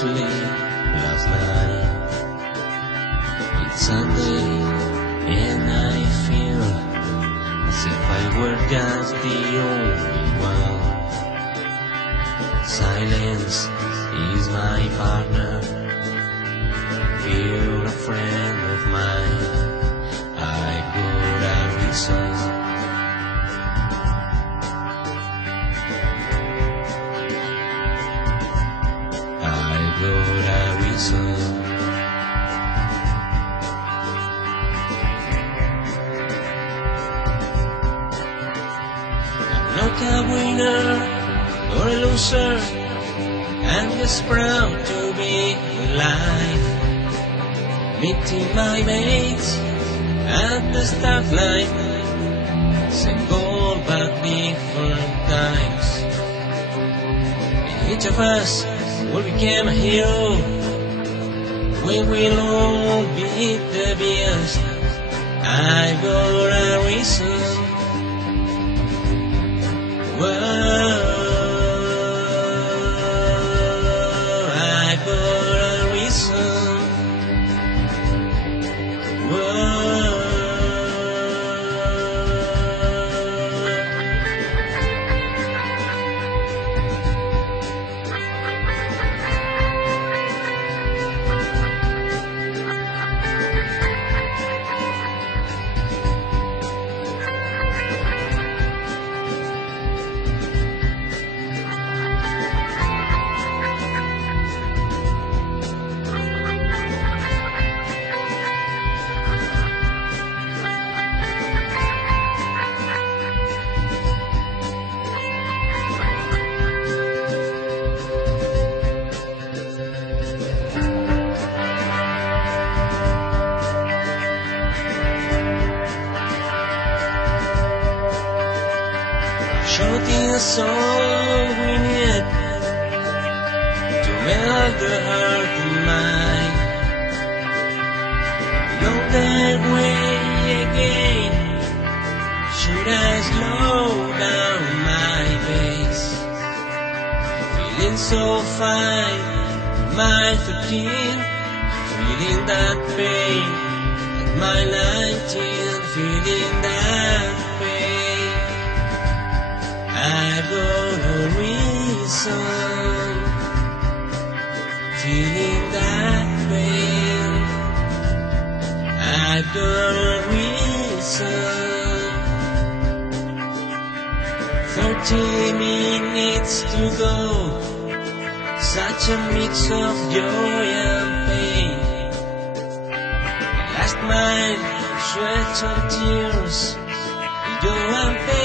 sleep last night. It's Sunday and I feel as if I were just the only one. Silence is my partner, you're a friend of mine. I got a reason. I got a reason. I'm not a winner or a loser, I'm just proud to be alive. Meeting my mates at the start line, same goal but different times. Each of us will become a hero, we will all be the best. I got a reason. I got a reason. Shouting a song we need to melt the heart and mind. Along that way again, should I slow down my pace? Feeling so fine, my 13, feeling that pain at my 19, feeling that pain. I got a reason, feeling that pain. I got a reason. 30 minutes to go, such a mix of joy and pain. Last mile, sweat and tears, joy and pain.